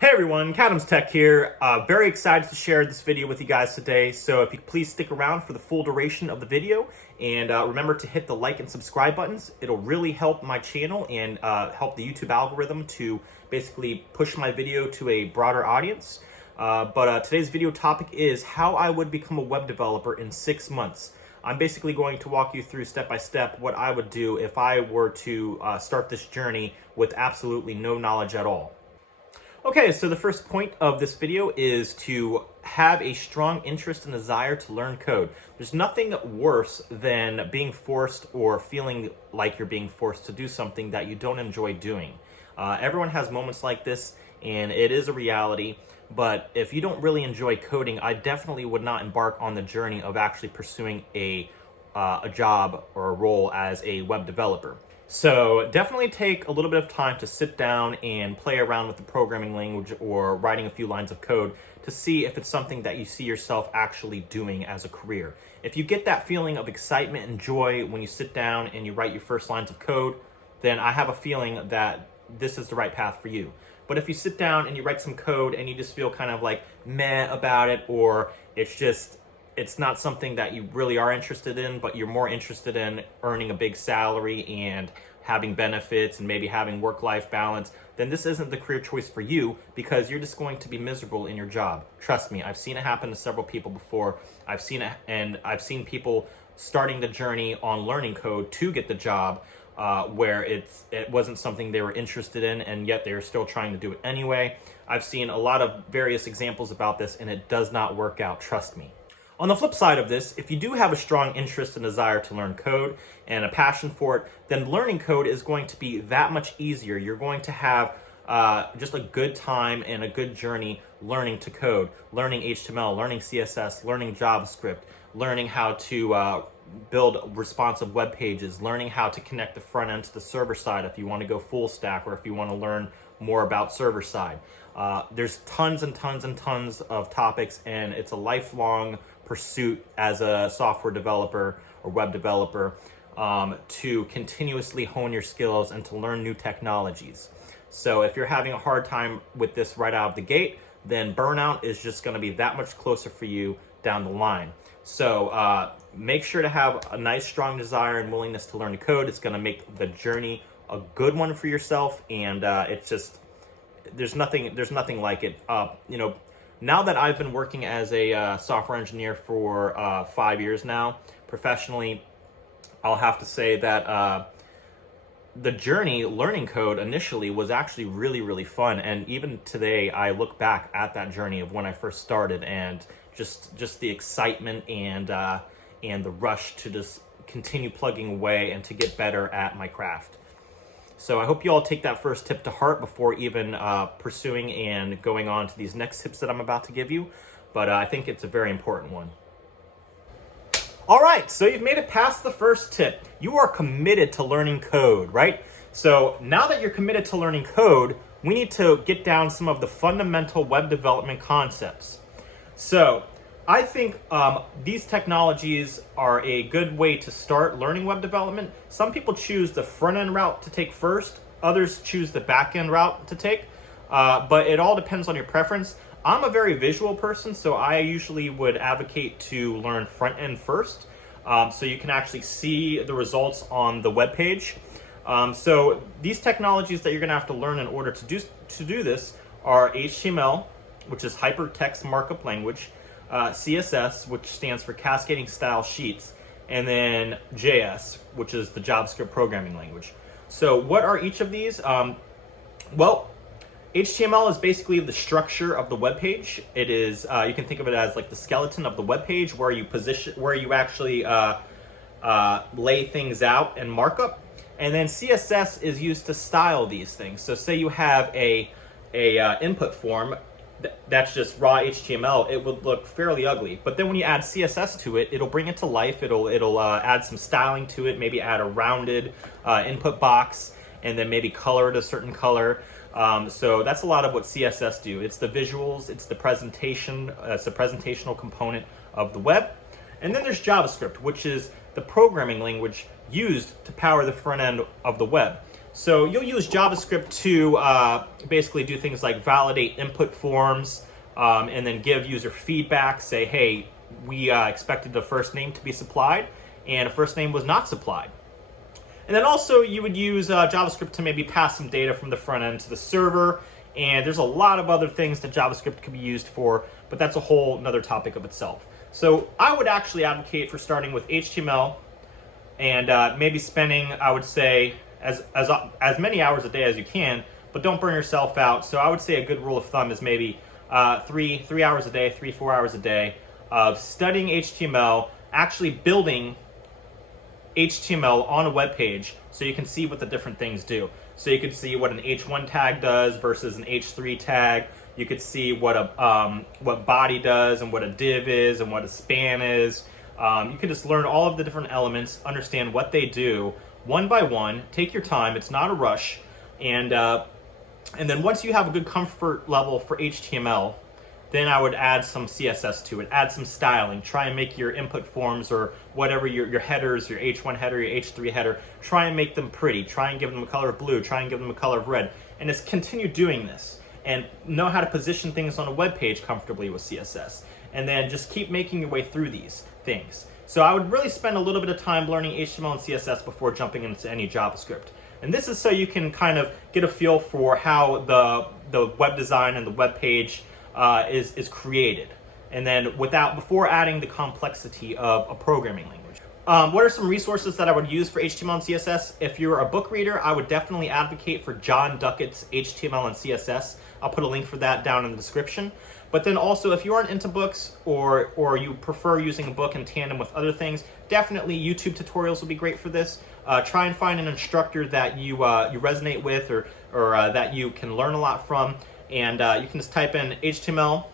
Hey everyone, Cadams Tech here. Very excited to share this video with you guys today. So if you please stick around for the full duration of the video, and remember to hit the like and subscribe buttons. It'll really help my channel and help the YouTube algorithm to basically push my video to a broader audience. But today's video topic is how I would become a web developer in 6 months. I'm basically going to walk you through step by step what I would do if I were to start this journey with absolutely no knowledge at all. Okay, so the first point of this video is to have a strong interest and desire to learn code. There's nothing worse than being forced or feeling like you're being forced to do something that you don't enjoy doing. Everyone has moments like this, and it is a reality. But if you don't really enjoy coding, I definitely would not embark on the journey of actually pursuing a job or a role as a web developer. So definitely take a little bit of time to sit down and play around with the programming language or writing a few lines of code to see if it's something that you see yourself actually doing as a career. If you get that feeling of excitement and joy when you sit down and you write your first lines of code, then I have a feeling that this is the right path for you. But if you sit down and you write some code and you just feel kind of like meh about it, or it's not something that you really are interested in, but you're more interested in earning a big salary and having benefits and maybe having work-life balance, then this isn't the career choice for you, because you're just going to be miserable in your job. Trust me, I've seen it happen to several people before. I've seen it, and I've seen people starting the journey on learning code to get the job where it wasn't something they were interested in, and yet they're still trying to do it anyway. I've seen a lot of various examples about this, and it does not work out, trust me. On the flip side of this, if you do have a strong interest and desire to learn code and a passion for it, then learning code is going to be that much easier. You're going to have just a good time and a good journey learning to code, learning HTML, learning CSS, learning JavaScript, learning how to build responsive web pages, learning how to connect the front end to the server side if you want to go full stack or if you want to learn more about server side. There's tons and tons and tons of topics, and it's a lifelong pursuit as a software developer or web developer to continuously hone your skills and to learn new technologies. So if you're having a hard time with this right out of the gate, then burnout is just going to be that much closer for you down the line. So make sure to have a nice, strong desire and willingness to learn to code. It's going to make the journey a good one for yourself, and it's just there's nothing like it. Now that I've been working as a software engineer for 5 years now, professionally, I'll have to say that the journey learning code initially was actually really, really fun. And even today, I look back at that journey of when I first started, and just the excitement and the rush to just continue plugging away and to get better at my craft. So I hope you all take that first tip to heart before even pursuing and going on to these next tips that I'm about to give you. But I think it's a very important one. All right, so you've made it past the first tip. You are committed to learning code, right? So now that you're committed to learning code, we need to get down some of the fundamental web development concepts. So I think these technologies are a good way to start learning web development. Some people choose the front-end route to take first. Others choose the back-end route to take. But it all depends on your preference. I'm a very visual person, so I usually would advocate to learn front-end first, so you can actually see the results on the web page. So these technologies that you're going to have to learn in order to do this are HTML, which is Hypertext Markup Language, CSS, which stands for Cascading Style Sheets, and then JS, which is the JavaScript programming language. So what are each of these? Well, HTML is basically the structure of the web page. It is you can think of it as like the skeleton of the web page, where you actually lay things out and mark up. And then CSS is used to style these things. So say you have a input form that's just raw HTML, it would look fairly ugly. But then when you add CSS to it, it'll bring it to life. It'll add some styling to it, maybe add a rounded input box, and then maybe color it a certain color. So that's a lot of what CSS do. It's the visuals, it's the presentation, it's a presentational component of the web. And then there's JavaScript, which is the programming language used to power the front end of the web. So you'll use JavaScript to basically do things like validate input forms, and then give user feedback, say, hey, we expected the first name to be supplied, and a first name was not supplied. And then also you would use JavaScript to maybe pass some data from the front end to the server, and there's a lot of other things that JavaScript could be used for, but that's a whole another topic of itself. So I would actually advocate for starting with HTML and maybe spending, I would say, as many hours a day as you can, but don't burn yourself out. So I would say a good rule of thumb is maybe 3 hours a day, 4 hours a day of studying HTML, actually building HTML on a web page so you can see what the different things do. So you could see what an H1 tag does versus an H3 tag. You could see what body does and what a div is and what a span is. You can just learn all of the different elements, understand what they do one by one. Take your time. It's not a rush. And then once you have a good comfort level for HTML, then I would add some CSS to it, add some styling, try and make your input forms or whatever your headers, your H1 header, your H3 header, try and make them pretty, try and give them a color of blue, try and give them a color of red, and just continue doing this and know how to position things on a web page comfortably with CSS. And then just keep making your way through these things. So I would really spend a little bit of time learning HTML and CSS before jumping into any JavaScript. And this is so you can kind of get a feel for how the web design and the web page is created, and then before adding the complexity of a programming language. What are some resources that I would use for HTML and CSS? If you're a book reader, I would definitely advocate for John Duckett's HTML and CSS. I'll put a link for that down in the description. But then also, if you aren't into books or you prefer using a book in tandem with other things, definitely YouTube tutorials will be great for this. Try and find an instructor that you resonate with or that you can learn a lot from. And you can just type in HTML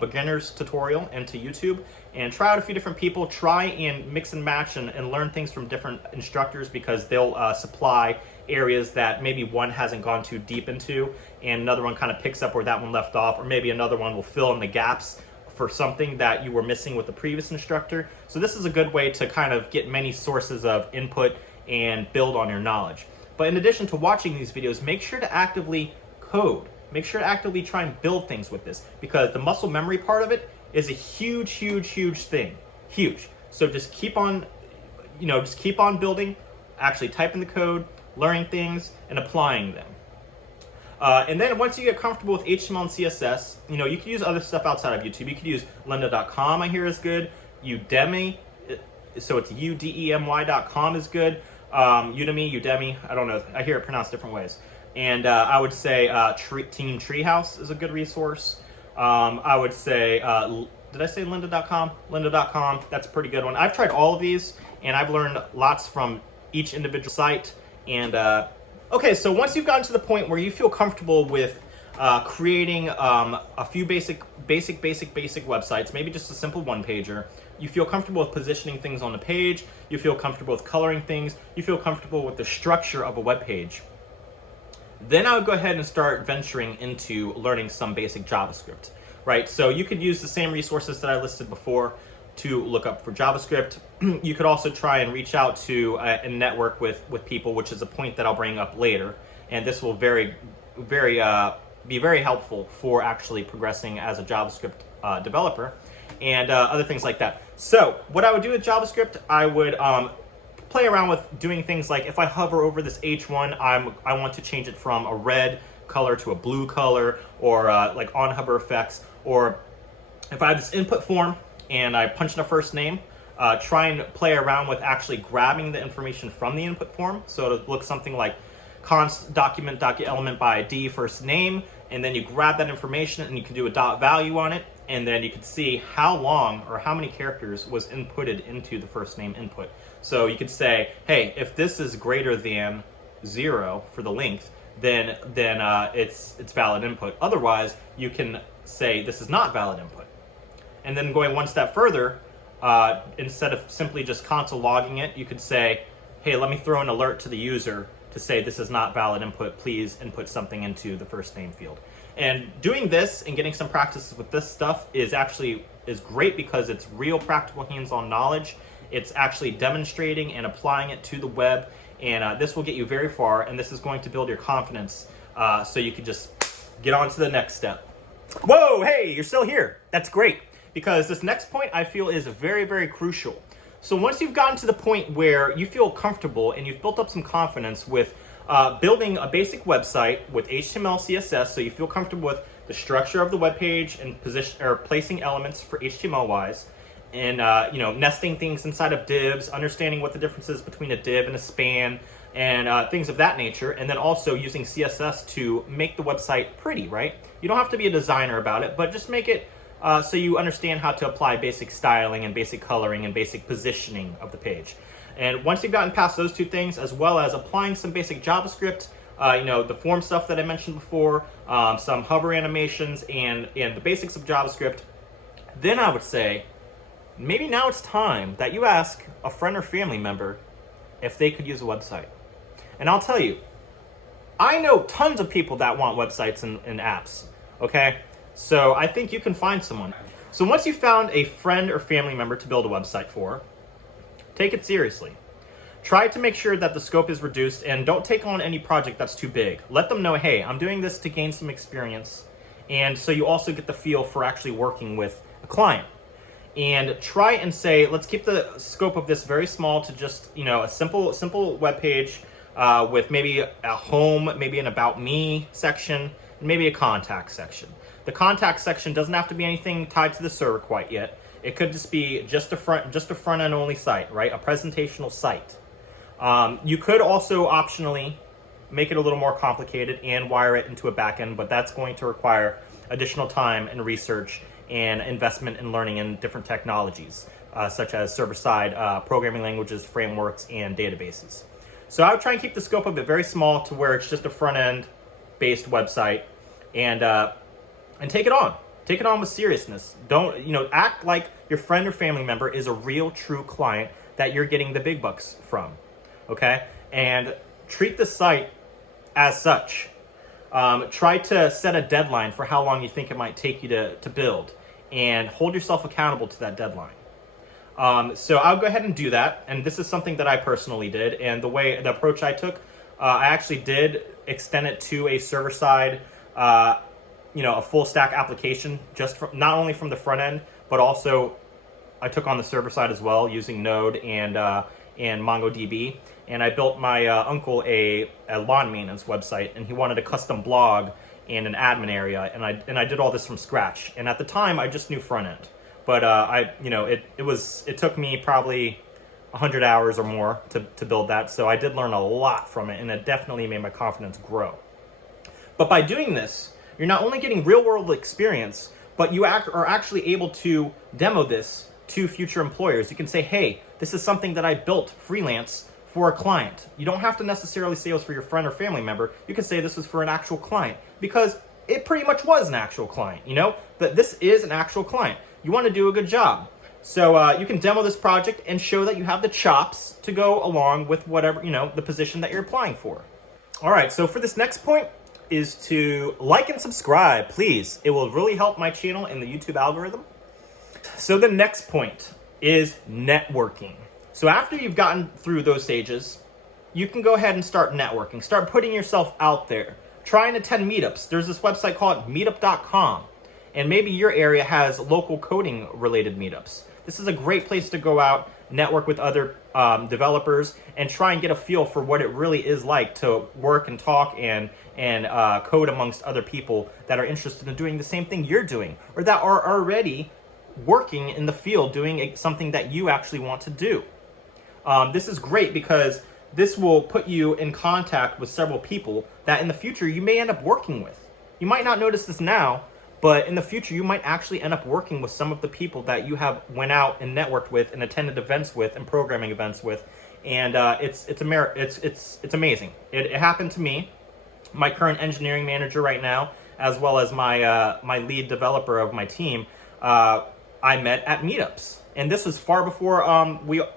beginner's tutorial into YouTube and try out a few different people. Try and mix and match and learn things from different instructors, because they'll supply areas that maybe one hasn't gone too deep into and another one kind of picks up where that one left off, or maybe another one will fill in the gaps for something that you were missing with the previous instructor. So this is a good way to kind of get many sources of input and build on your knowledge. But in addition to watching these videos, make sure to actively code. Make sure to actively try and build things with this, because the muscle memory part of it is a huge, huge, huge thing. Huge. So just keep on, building, actually typing the code, learning things, and applying them. And then once you get comfortable with HTML and CSS, you can use other stuff outside of YouTube. You could use lynda.com, I hear is good. Udemy, so it's udemy.com is good. Udemy, I don't know. I hear it pronounced different ways. And I would say Team Treehouse is a good resource. I would say, did I say lynda.com? Lynda.com, that's a pretty good one. I've tried all of these, and I've learned lots from each individual site. And okay, so once you've gotten to the point where you feel comfortable with creating a few basic websites, maybe just a simple one-pager, you feel comfortable with positioning things on the page, you feel comfortable with coloring things, you feel comfortable with the structure of a web page, then I would go ahead and start venturing into learning some basic JavaScript, right? So you could use the same resources that I listed before to look up for JavaScript. You could also try and reach out to and network with people, which is a point that I'll bring up later. And this will be very helpful for actually progressing as a JavaScript developer and other things like that. So what I would do with JavaScript, I would play around with doing things like, if I hover over this H1, I want to change it from a red color to a blue color, or like on hover effects. Or if I have this input form and I punch in a first name, try and play around with actually grabbing the information from the input form. So it'll look something like const document.getElement by ID first name, and then you grab that information and you can do a dot value on it, and then you can see how long or how many characters was inputted into the first name input. So you could say, hey, if this is greater than 0 for the length, then it's valid input. Otherwise, you can say this is not valid input. And then going one step further, instead of simply just console logging it, you could say, hey, let me throw an alert to the user to say this is not valid input. Please input something into the first name field. And doing this and getting some practice with this stuff is great, because it's real practical hands-on knowledge. It's actually demonstrating and applying it to the web, And this will get you very far, and this is going to build your confidence so you can just get on to the next step. Whoa, hey, you're still here. That's great, because this next point I feel is very, very crucial. So once you've gotten to the point where you feel comfortable and you've built up some confidence with building a basic website with HTML, CSS, so you feel comfortable with the structure of the web page and position or placing elements for HTML wise, and nesting things inside of divs, understanding what the difference is between a div and a span, and things of that nature, and then also using CSS to make the website pretty, right? You don't have to be a designer about it, but just make it so you understand how to apply basic styling and basic coloring and basic positioning of the page. And once you've gotten past those two things, as well as applying some basic JavaScript, the form stuff that I mentioned before, some hover animations, and the basics of JavaScript, then I would say maybe now it's time that you ask a friend or family member if they could use a website. And I'll tell you, I know tons of people that want websites and apps, okay? So I think you can find someone. So once you've found a friend or family member to build a website for, take it seriously. Try to make sure that the scope is reduced, and don't take on any project that's too big. Let them know, hey, I'm doing this to gain some experience, and so you also get the feel for actually working with a client. And try and say, let's keep the scope of this very small to just, a simple web page with maybe a home, maybe an about me section, and maybe a contact section. The contact section doesn't have to be anything tied to the server quite yet. It could just be just a front end only site, right? A presentational site. You could also optionally make it a little more complicated and wire it into a backend, but that's going to require additional time and research and investment in learning in different technologies, such as server-side programming languages, frameworks, and databases. So I would try and keep the scope of it very small to where it's just a front-end based website, and take it on. Take it on with seriousness. Don't, act like your friend or family member is a real, true client that you're getting the big bucks from, okay? And treat the site as such. Try to set a deadline for how long you think it might take you to build, and hold yourself accountable to that deadline. So I'll go ahead and do that, and this is something that I personally did, and the approach I took, I actually did extend it to a server-side, a full stack application, just from, not only from the front end, but also I took on the server side as well using Node and MongoDB. And I built my uncle a lawn maintenance website, and he wanted a custom blog and an admin area, and I did all this from scratch. And at the time, I just knew front end, but it took me probably 100 hours or more to build that. So I did learn a lot from it, and it definitely made my confidence grow. But by doing this, you're not only getting real-world experience, but you are actually able to demo this to future employers. You can say, hey, this is something that I built freelance for a client. You don't have to necessarily say it was for your friend or family member. You can say this was for an actual client, because it pretty much was an actual client, that this is an actual client. You want to do a good job. So you can demo this project and show that you have the chops to go along with whatever, the position that you're applying for. All right, so for this next point, is to like and subscribe, please. It will really help my channel in the YouTube algorithm. So the next point is networking. So after you've gotten through those stages, you can go ahead and start networking. Start putting yourself out there. Try and attend meetups. There's this website called meetup.com, and maybe your area has local coding related meetups. This is a great place to go out, network with other developers, and try and get a feel for what it really is like to work and talk and code amongst other people that are interested in doing the same thing you're doing, or that are already working in the field doing something that you actually want to do. This is great because this will put you in contact with several people that in the future you may end up working with. You might not notice this now, but in the future you might actually end up working with some of the people that you have went out and networked with and attended events with and programming events with, and it's amazing. It happened to me. My current engineering manager right now, as well as my lead developer of my team, I met at meetups, and this was far before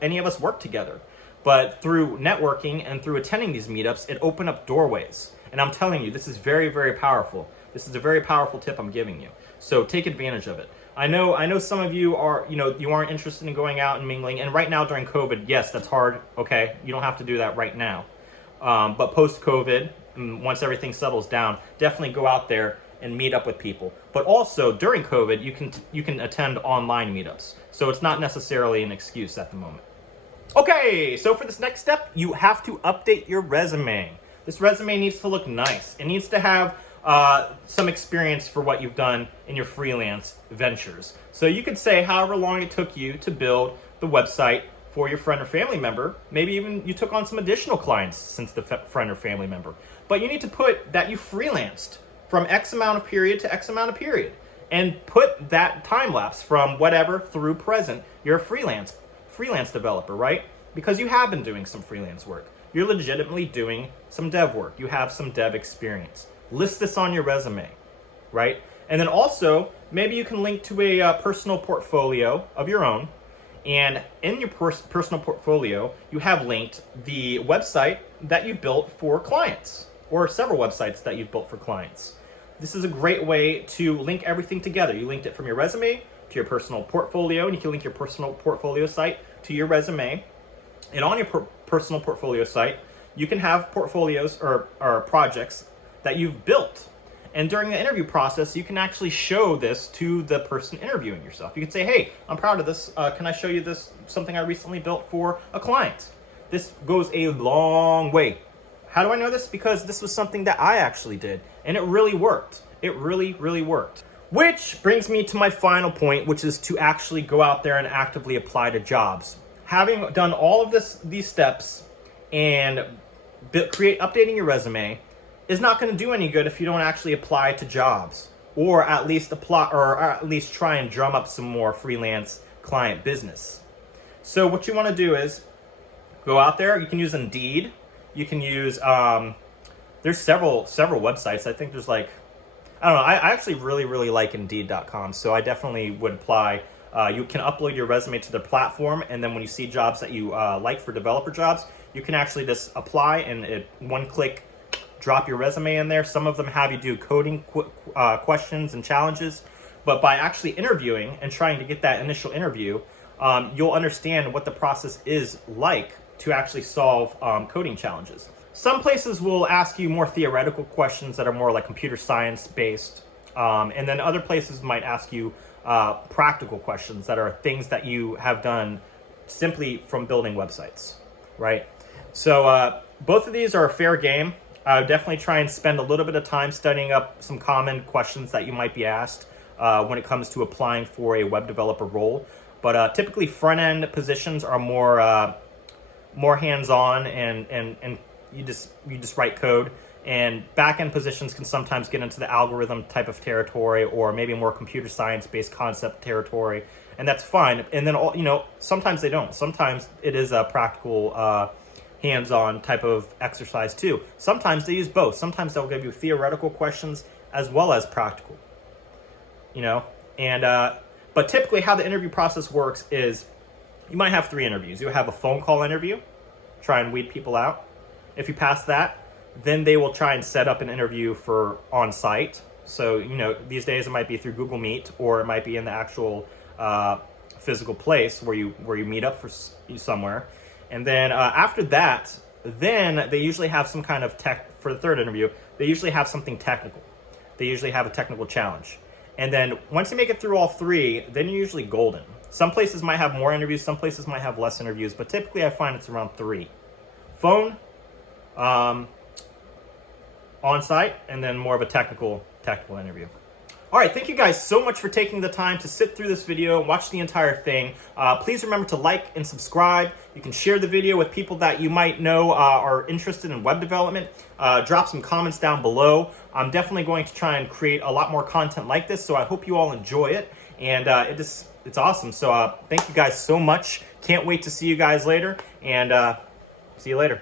any of us worked together. But through networking and through attending these meetups, it opened up doorways. And I'm telling you, this is very, very powerful. This is a very powerful tip I'm giving you. So take advantage of it. I know some of you are, you aren't interested in going out and mingling. And right now during COVID, yes, that's hard. Okay, you don't have to do that right now. But post-COVID, once everything settles down, definitely go out there and meet up with people. But also during COVID, you can attend online meetups. So it's not necessarily an excuse at the moment. Okay, so for this next step, you have to update your resume. This resume needs to look nice. It needs to have some experience for what you've done in your freelance ventures. So you could say however long it took you to build the website for your friend or family member. Maybe even you took on some additional clients since the friend or family member. But you need to put that you freelanced from X amount of period to X amount of period. And put that time lapse from whatever through present. You're a freelance developer, right? Because you have been doing some freelance work. You're legitimately doing some dev work. You have some dev experience. List this on your resume, right? And then also, maybe you can link to a personal portfolio of your own. And in your personal portfolio, you have linked the website that you built for clients, or several websites that you've built for clients. This is a great way to link everything together. You linked it from your resume to your personal portfolio, and you can link your personal portfolio site to your resume. And on your personal portfolio site, you can have portfolios or projects that you've built. And during the interview process, you can actually show this to the person interviewing yourself. You can say, hey, I'm proud of this. Can I show you this, something I recently built for a client? This goes a long way. How do I know this? Because this was something that I actually did, and it really worked. It really, really worked. Which brings me to my final point, which is to actually go out there and actively apply to jobs. Having done all of these steps and updating your resume is not going to do any good if you don't actually apply to jobs, or at least try and drum up some more freelance client business. So what you want to do is go out there. You can use Indeed. You can use there's several websites. I think there's like, I don't know. I actually really like Indeed.com. So I definitely would apply. You can upload your resume to their platform, and then when you see jobs that you like for developer jobs, you can actually just apply and one click drop your resume in there. Some of them have you do coding questions and challenges, but by actually interviewing and trying to get that initial interview, you'll understand what the process is like to actually solve coding challenges. Some places will ask you more theoretical questions that are more like computer science based, and then other places might ask you practical questions that are things that you have done simply from building websites, right? So both of these are a fair game. I would definitely try and spend a little bit of time studying up some common questions that you might be asked when it comes to applying for a web developer role. But typically front-end positions are more hands-on and you just write code. And back-end positions can sometimes get into the algorithm type of territory, or maybe more computer science-based concept territory, and that's fine. And then sometimes they don't. Sometimes it is a practical hands-on type of exercise too. Sometimes they use both. Sometimes they'll give you theoretical questions as well as practical. But typically how the interview process works is you might have 3 interviews. You have a phone call interview, try and weed people out. If you pass that, then they will try and set up an interview for on-site. So, these days it might be through Google Meet, or it might be in the actual physical place where you meet up for somewhere. And then after that, then they usually have some kind of for the third interview, they usually have something technical. They usually have a technical challenge. And then once you make it through all 3, then you're usually golden. Some places might have more interviews, some places might have less interviews, but typically I find it's around 3. Phone, on-site, and then more of a technical interview. All right, thank you guys so much for taking the time to sit through this video and watch the entire thing. Please remember to like and subscribe. You can share the video with people that you might know are interested in web development. Drop some comments down below. I'm definitely going to try and create a lot more content like this, so I hope you all enjoy it. And it's awesome. So thank you guys so much. Can't wait to see you guys later, and see you later.